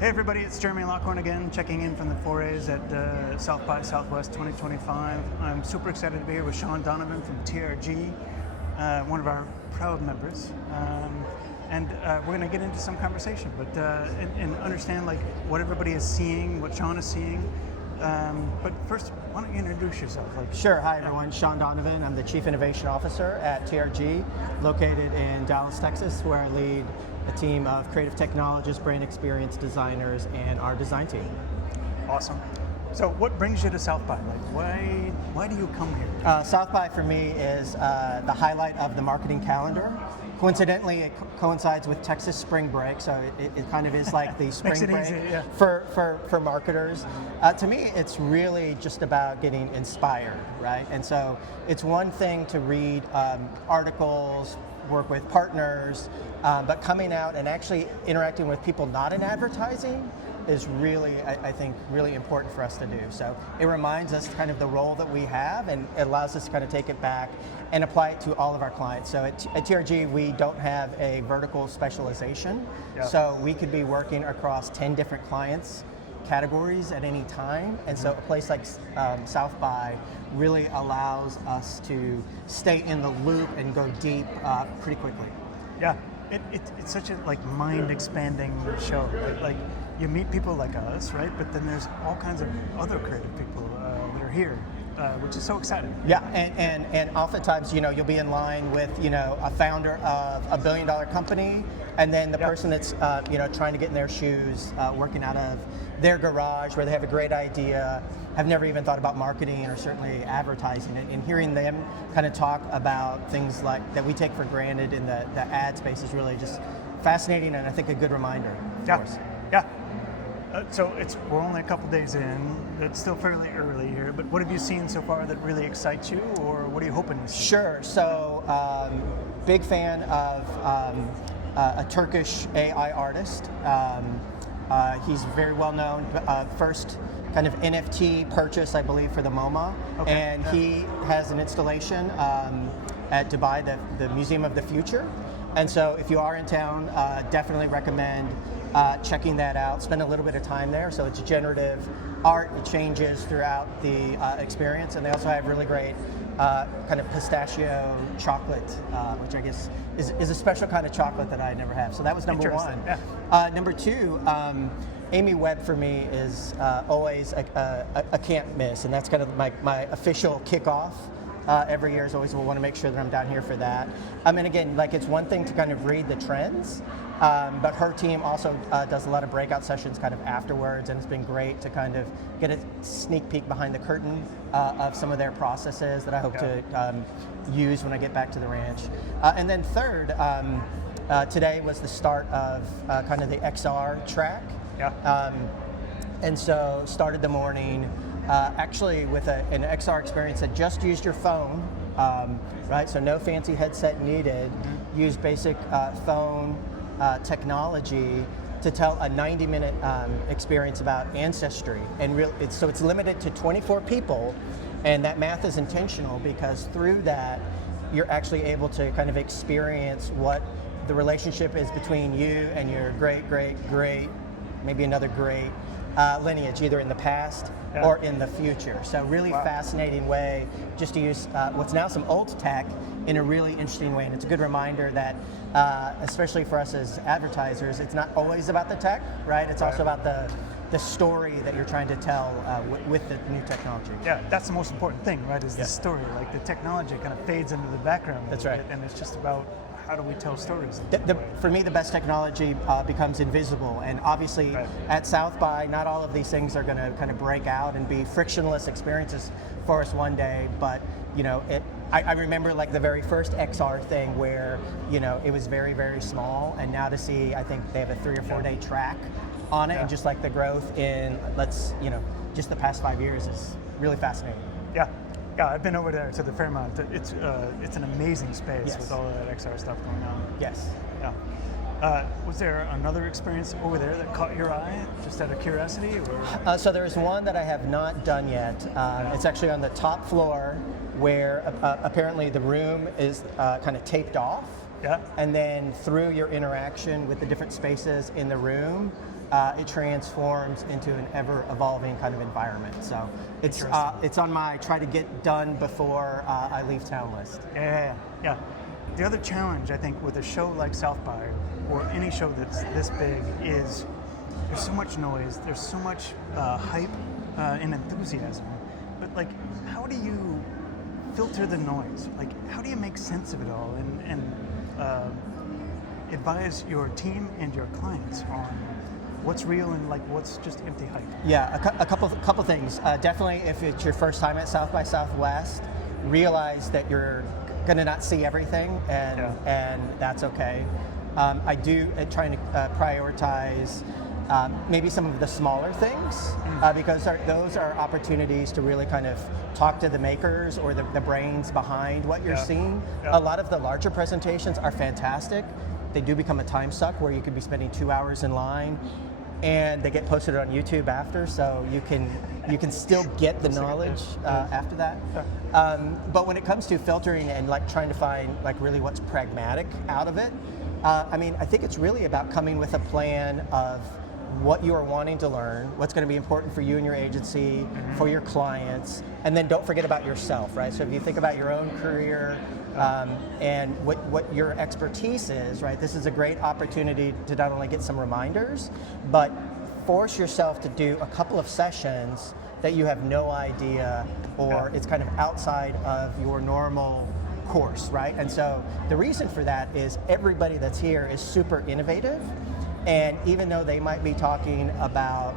Hey everybody, it's Jeremy Lockhorn again, checking in from the forays at South by Southwest 2025. I'm super excited to be here with Donovan from TRG, one of our proud members. We're going to get into some conversation, but and understand like what everybody is seeing, what Sean is seeing. But first, why don't you introduce yourself? Sure. Hi everyone, Sean Donovan. I'm the Chief Innovation Officer at TRG, located in Dallas, Texas, where I lead a team of creative technologists, brand experience designers, and our design team. Awesome. So what brings you to South by? Why do you come here? South by for me is the highlight of the marketing calendar. Coincidentally, it coincides with Texas spring break, so it kind of is like the spring break easy, yeah. for marketers. To me, it's really just about getting inspired, right? And so it's one thing to read articles, work with partners, but coming out and actually interacting with people not in advertising is really, I think, really important for us to do. So it reminds us kind of the role that we have, and it allows us to kind of take it back and apply it to all of our clients. So at TRG, we don't have a vertical specialization, so we could be working across 10 different clients categories at any time, and so a place like South by really allows us to stay in the loop and go deep pretty quickly. Yeah, it's such a mind expanding show. Like you meet people like us, right? But then there's all kinds of other creative people that are here, which is so exciting. Yeah, and oftentimes, you'll be in line with, a founder of a $1 billion company, and then the person that's, trying to get in their shoes, working out of their garage where they have a great idea, have never even thought about marketing or certainly advertising it, and hearing them kind of talk about things like that we take for granted in the ad space is really just fascinating, and I think a good reminder for us. Yeah. So we're only a couple days in. It's still fairly early here, but what have you seen so far that really excites you, or what are you hoping to see? Sure. So, big fan of a Turkish AI artist. He's very well known. First kind of NFT purchase, I believe, for the MoMA, and he has an installation at Dubai, the Museum of the Future. And so, if you are in town, definitely recommend checking that out. Spend a little bit of time there. So it's generative art. It changes throughout the experience, and they also have really great kind of pistachio chocolate, which I guess is a special kind of chocolate that I never have. So that was number one. Yeah. Number two, Amy Webb for me is always a can't miss, and that's kind of my official kickoff. Every year is always, we'll want to make sure that I'm down here for that. And again, it's one thing to kind of read the trends, but her team also does a lot of breakout sessions kind of afterwards, and it's been great to kind of get a sneak peek behind the curtain of some of their processes that I hope to use when I get back to the ranch. And then third, today was the start of kind of the XR track. Yeah. And so started the morning actually with an XR experience that just used your phone, right? So no fancy headset needed. Use basic phone technology to tell a 90-minute experience about ancestry. And so it's limited to 24 people, and that math is intentional because through that, you're actually able to kind of experience what the relationship is between you and your great, maybe another great lineage, either in the past or in the future. So really fascinating way just to use what's now some old tech in a really interesting way. And it's a good reminder that, especially for us as advertisers, it's not always about the tech, right? It's also about the story that you're trying to tell with the new technology. Yeah, that's the most important thing, right, is the story. Like the technology kind of fades into the background. That's right. And it's just about how do we tell stories? For me, the best technology becomes invisible, and obviously at South by, not all of these things are going to kind of break out and be frictionless experiences for us one day. But I remember the very first XR thing where it was very, very small, and now to see, I think they have a 3 or 4 day track on it, and just the growth in just the past 5 years is really fascinating. Yeah. Yeah, I've been over there to the Fairmont. It's an amazing space with all of that XR stuff going on. Yes. Yeah. Was there another experience over there that caught your eye, just out of curiosity? Or? So there's one that I have not done yet. It's actually on the top floor where apparently the room is kind of taped off. Yeah. And then through your interaction with the different spaces in the room, it transforms into an ever-evolving kind of environment. So it's on my try to get done before I leave town list. Yeah. The other challenge, I think, with a show like South by, or any show that's this big, is there's so much noise, there's so much hype and enthusiasm, but like, how do you filter the noise? Like, how do you make sense of it all and advise your team and your clients on what's real and like what's just empty hype? Yeah, a couple things. Definitely, if it's your first time at South by Southwest, realize that you're going to not see everything, and that's okay. I do trying to prioritize maybe some of the smaller things because those are opportunities to really kind of talk to the makers or the brains behind what you're seeing. A lot of the larger presentations are fantastic. They do become a time suck where you could be spending 2 hours in line, and they get posted on YouTube after, so you can still get the knowledge after that. But when it comes to filtering and like trying to find like really what's pragmatic out of it, I mean, I think it's really about coming with a plan of what you are wanting to learn, what's going to be important for you and your agency, for your clients, and then don't forget about yourself, right? So if you think about your own career and what your expertise is, right? This is a great opportunity to not only get some reminders, but force yourself to do a couple of sessions that you have no idea, or it's kind of outside of your normal course, right? And so the reason for that is everybody that's here is super innovative, and even though they might be talking about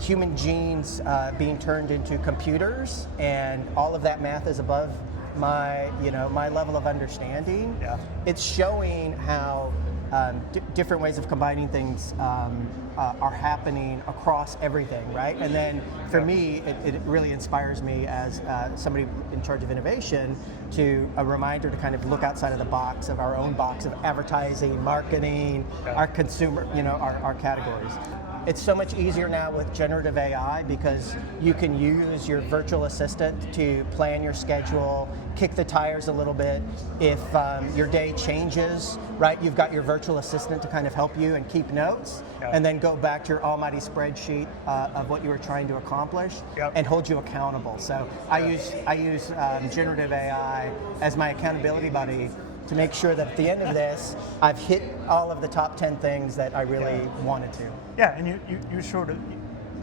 human genes being turned into computers, and all of that math is above my level of understanding, it's showing how different ways of combining things are happening across everything, right? And then for me, it really inspires me as somebody in charge of innovation to a reminder to kind of look outside of the box of our own box of advertising, marketing, our consumer, our categories. It's so much easier now with generative AI because you can use your virtual assistant to plan your schedule, kick the tires a little bit. If your day changes, right, you've got your virtual assistant to kind of help you and keep notes, and then go back to your almighty spreadsheet of what you were trying to accomplish and hold you accountable. So I use generative AI as my accountability buddy to make sure that at the end of this, I've hit all of the top 10 things that I really wanted to. Yeah, and you sort of,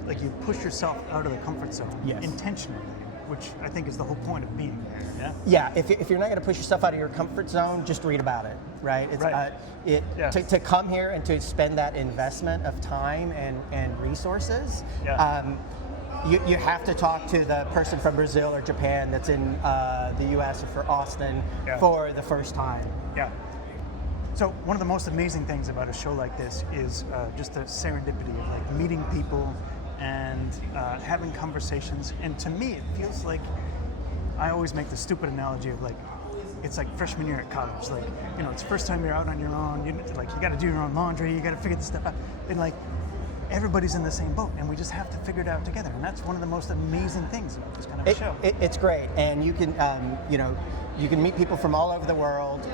like, you push yourself out of the comfort zone intentionally, which I think is the whole point of being there. Yeah, if you're not going to push yourself out of your comfort zone, just read about it, right? It's, to come here and to spend that investment of time and resources, you have to talk to the person from Brazil or Japan that's in the U.S. or for Austin for the first time. Yeah. So one of the most amazing things about a show like this is just the serendipity of like meeting people and having conversations. And to me, it feels like I always make the stupid analogy of like, it's like freshman year at college. Like, it's the first time you're out on your own. You got to do your own laundry. You got to figure this stuff out. And like, everybody's in the same boat, and we just have to figure it out together. And that's one of the most amazing things about this kind of a show. It's great, and you can, you can meet people from all over the world.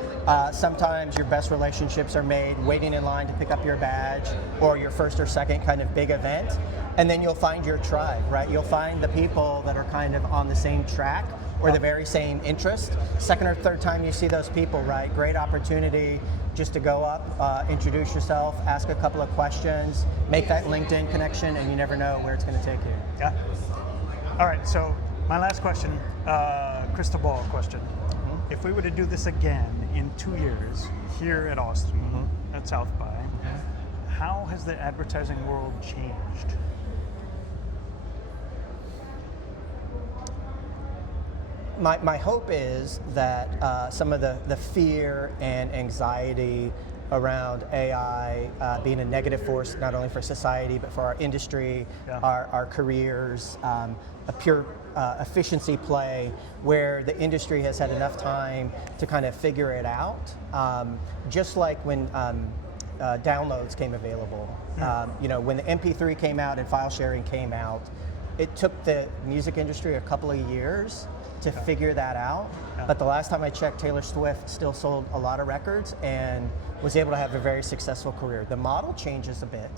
Sometimes your best relationships are made waiting in line to pick up your badge or your first or second kind of big event, and then you'll find your tribe, right? You'll find the people that are kind of on the same track or the very same interest. Second or third time you see those people, right? Great opportunity just to go up, introduce yourself, ask a couple of questions, make that LinkedIn connection, and you never know where it's going to take you. Yeah. All right, so my last question, crystal ball question. If we were to do this again in 2 years here at Austin, at South by, how has the advertising world changed? My hope is that some of the fear and anxiety around AI being a negative force, not only for society, but for our industry, our careers, a pure efficiency play where the industry has had enough time to kind of figure it out. Just like when downloads came available, when the MP3 came out and file sharing came out, it took the music industry a couple of years to figure that out. But the last time I checked, Taylor Swift still sold a lot of records and was able to have a very successful career. The model changes a bit,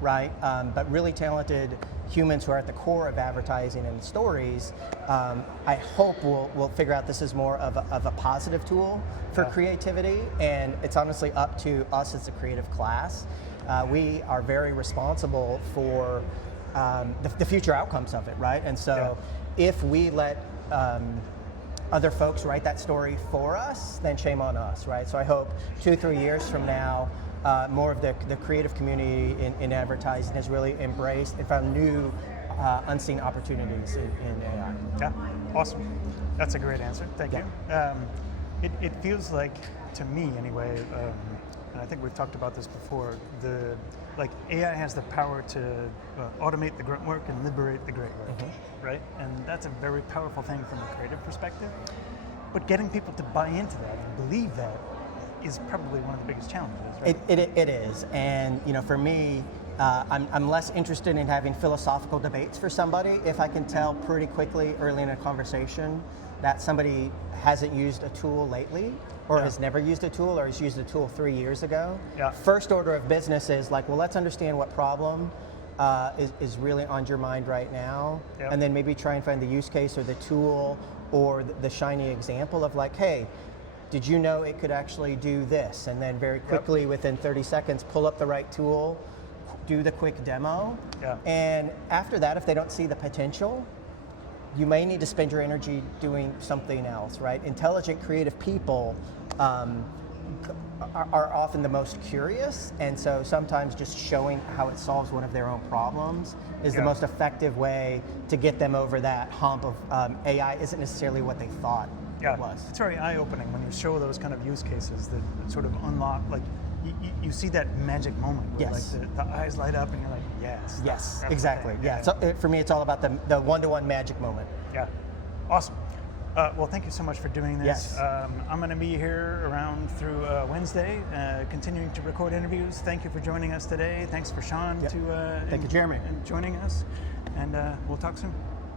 right? But really talented humans who are at the core of advertising and stories, I hope we'll figure out this is more of a positive tool for creativity, and it's honestly up to us as a creative class. We are very responsible for the future outcomes of it, right? And so if we let other folks write that story for us, then shame on us, right? So I hope 2-3 years from now, more of the creative community in advertising has really embraced and found new unseen opportunities in AI. Yeah, awesome. That's a great answer. Thank you. It feels like, to me anyway, and I think we've talked about this before, AI has the power to automate the grunt work and liberate the great work, right? And that's a very powerful thing from a creative perspective. But getting people to buy into that and believe that is probably one of the biggest challenges, right? It is, and for me, I'm less interested in having philosophical debates for somebody if I can tell pretty quickly early in a conversation that somebody hasn't used a tool lately, or has never used a tool, or has used a tool 3 years ago. First order of business is like, well, let's understand what problem is really on your mind right now, and then maybe try and find the use case or the tool or the shiny example of like, hey, did you know it could actually do this? And then very quickly, within 30 seconds, pull up the right tool, do the quick demo. And after that, if they don't see the potential, you may need to spend your energy doing something else, right? Intelligent, creative people are often the most curious, and so sometimes just showing how it solves one of their own problems is the most effective way to get them over that hump of AI isn't necessarily what they thought it was. It's very eye-opening when you show those kind of use cases that sort of unlock, like, you see that magic moment where like the eyes light up and you're like, yes. Yes, exactly. So for me, it's all about the one-to-one magic moment. Yeah, awesome. Well, thank you so much for doing this. Yes. I'm going to be here around through Wednesday, continuing to record interviews. Thank you for joining us today. Thanks for Sean Thank you, Jeremy, joining us, and we'll talk soon.